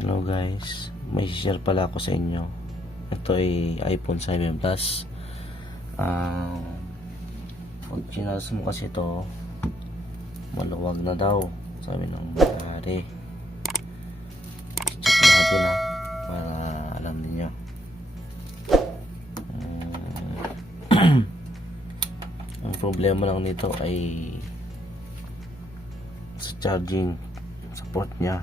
Hello guys, may share pala ako sa inyo. Ito ay iPhone 7 Plus. Pag chinas mo kasi ito, maluwag na daw, sabi ng may-ari. Check natin para alam niyo. Ang problema lang nito ay sa charging support niya.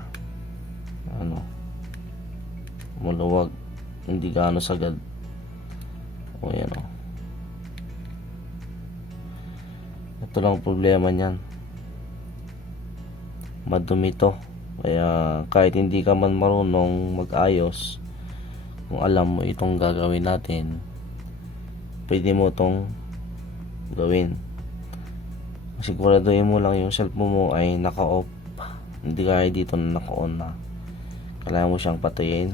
Maluwag, hindi gaano sagad. O yan o. Ito lang problema niyan, madumi to. Kaya kahit hindi ka man marunong mag-ayos, kung alam mo itong gagawin natin, pwede mo itong gawin. Siguraduhin mo lang yung cellphone mo ay naka-off, hindi kaya dito na naka-on na. Kailangan mo siyang patayin.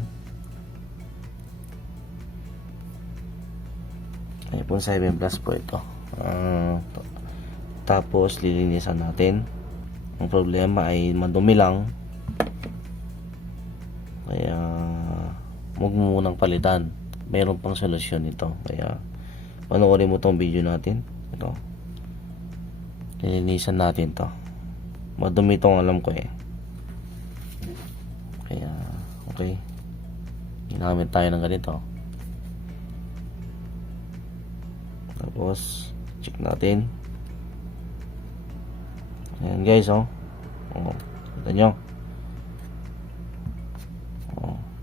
iPhone 7 Plus po ito. Tapos lilinisan natin. Ang problema ay madumi lang, kaya huwag mo munang palitan. Mayroon pang solusyon ito, kaya panoorin mo tong video natin. Ito, lilinisan natin to. Madumi itong alam ko kaya okay, ginamit tayo ng ganito. Tapos check natin. Ayan guys, kita nyo,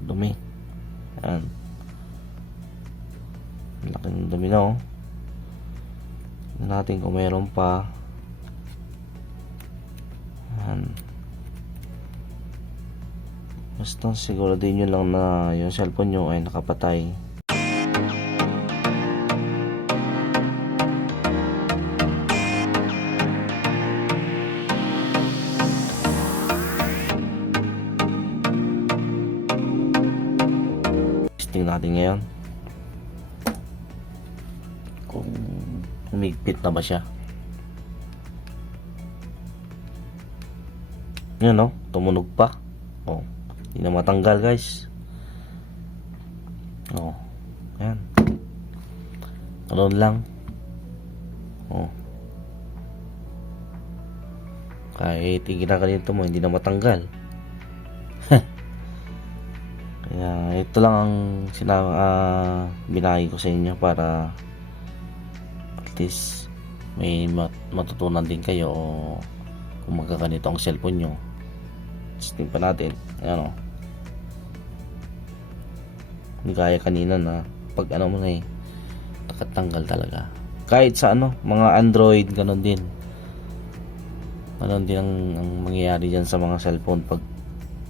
dumi. Ayan, laking dumi na. Tignan natin kung mayroon pa. Ayan, basta siguraduhin nyo lang na yung cellphone nyo ay nakapatay. Testing natin ngayon kung humigpit na ba siya. Yan tumunog pa. Hindi na matanggal guys. Ayan, ganoon lang. Kahit ginaganito mo, hindi na matanggal. Kaya ito lang ang binagi ko sa inyo para at least may matutunan din kayo kung magkaganito ang cellphone nyo. Testing pa natin. Ayan hindi kaya kanina na pag mo na nakatanggal talaga. Kahit sa mga Android, ganon din ang mangyayari dyan sa mga cellphone pag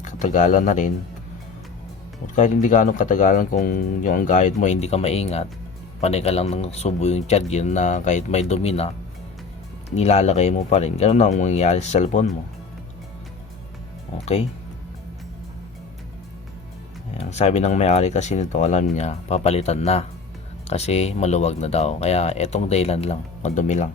katagalan na rin. Kahit hindi ka katagalan, kung yung ang guide mo hindi ka maingat, panay ka lang ng subo yung charger na kahit may dumi na, nilalagay mo pa rin. Ganun na ang mangyayari sa cellphone mo. Okay? Ang sabi ng may-ari kasi nito, alam niya, papalitan na kasi maluwag na daw. Kaya etong daylan lang, madumi lang.